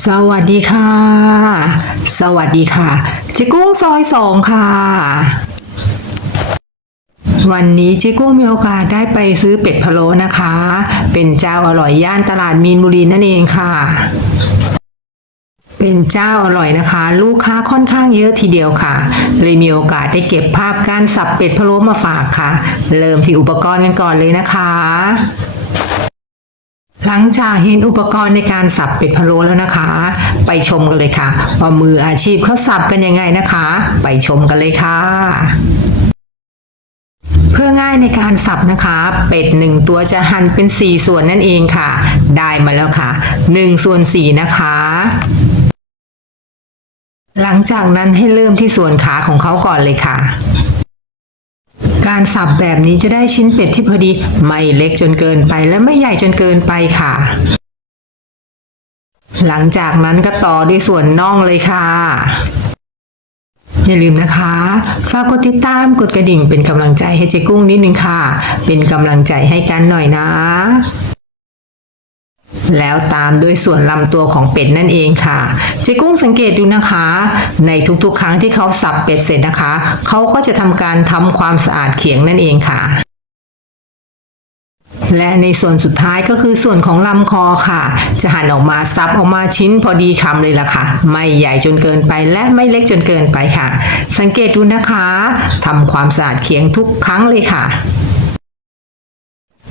สวัสดีค่ะ สวัสดีค่ะเจิกุ้งซอยสองค่ะ วันนี้เจิกุ้งมีโอกาสได้ไปซื้อเป็ดพะโล้นะคะ เป็นเจ้าอร่อยย่านตลาดมีนบุรีนั่นเองค่ะ เป็นเจ้าอร่อยนะคะ ลูกค้าค่อนข้างเยอะทีเดียวค่ะ เลยมีโอกาสได้เก็บภาพการสับเป็ดพะโล้มาฝากค่ะ เริ่มที่อุปกรณ์กันก่อนเลยนะคะ หลังจากเห็นอุปกรณ์ในการสับเป็ดพะโล้แล้วนะคะ ไปชมกันเลยค่ะว่ามืออาชีพเขาสับกันยังไงนะคะ ไปชมกันเลยค่ะ เพื่อง่ายในการสับนะคะ เป็ดหนึ่งตัวจะหั่นเป็น 4 ส่วนนั่นเองค่ะ ได้มาแล้วค่ะ1ส่วน4นะคะ หลังจากนั้นให้เริ่มที่ส่วนขาของเขาก่อนเลยค่ะ การสับแบบนี้จะได้ชิ้นเป็ดที่พอดี ไม่เล็กจนเกินไปและไม่ใหญ่จนเกินไปค่ะ หลังจากนั้นก็ต่อด้วยส่วนน่องเลยค่ะอย่าลืมนะคะ ฝากกดติดตามกดกระดิ่งเป็นกำลังใจให้เจ๊กุ้งนิดนึงค่ะ เป็นกำลังใจให้กันหน่อยนะ แล้วตามด้วยส่วนลำตัวของเป็ดนั่นเองค่ะ เจ๊กุ้งสังเกตดูนะคะ ในทุกๆ ครั้งที่เขาสับเป็ดเสร็จนะคะ เขาก็จะทำการทำความสะอาดเขียงนั่นเองค่ะและในส่วนสุดท้ายก็คือส่วนของลำคอค่ะ จะหั่นออกมาซับออกมาชิ้นพอดีคำเลยล่ะค่ะ ไม่ใหญ่จนเกินไปและไม่เล็กจนเกินไปค่ะ สังเกตดูนะคะทำความสะอาดเขียงทุกครั้งเลยค่ะ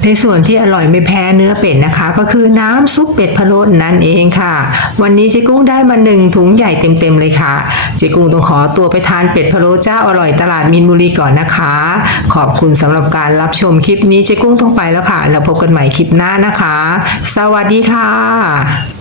ในส่วนที่อร่อยไม่แพ้เนื้อเป็ดนะคะ ก็คือน้ำซุปเป็ดพะโล้นั่นเองค่ะ วันนี้เจ๊กุ้งได้มาหนึ่งถุงใหญ่เต็มๆเลยค่ะเจ๊กุ้งต้องขอตัวไปทานเป็ดพะโล้เจ้าอร่อยตลาดมินบุรีก่อนนะคะ ขอบคุณสำหรับการรับชมคลิปนี้เจ๊กุ้งต้องไปแล้วค่ะ แล้วพบกันใหม่คลิปหน้านะคะ สวัสดีค่ะ